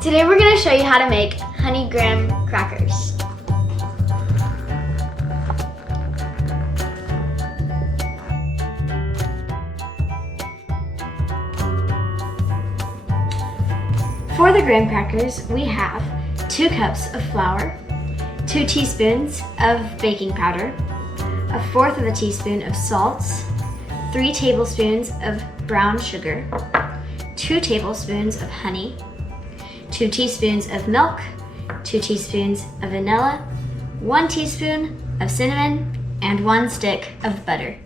Today we're going to show you how to make honey graham crackers. For the graham crackers, we have 2 cups of flour, 2 teaspoons of baking powder, 1/4 teaspoon of salt, 3 tablespoons of brown sugar, 2 tablespoons of honey, 2 teaspoons of milk, 2 teaspoons of vanilla, 1 teaspoon of cinnamon, and 1 stick of butter.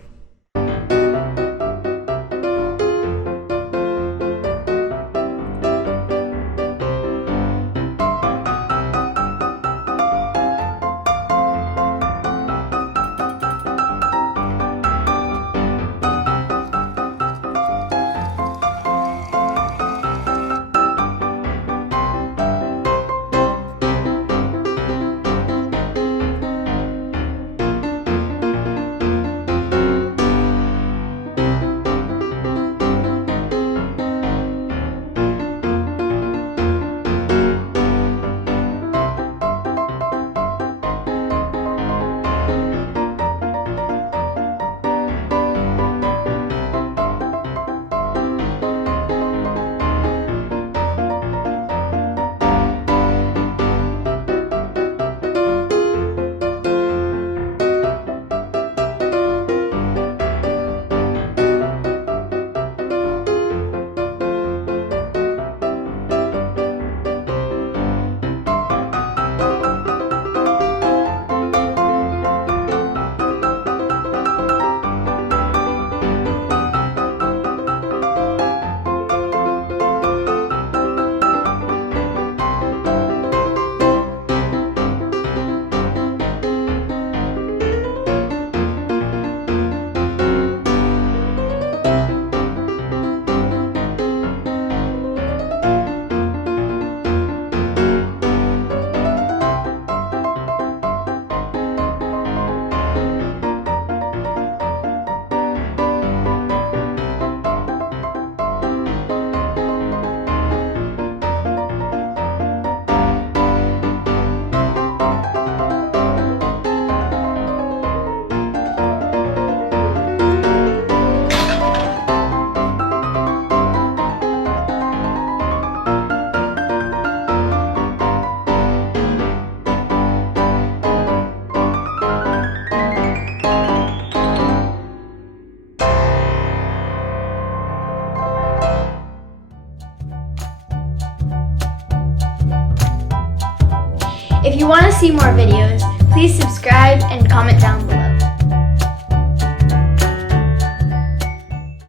If you want to see more videos, please subscribe and comment down below.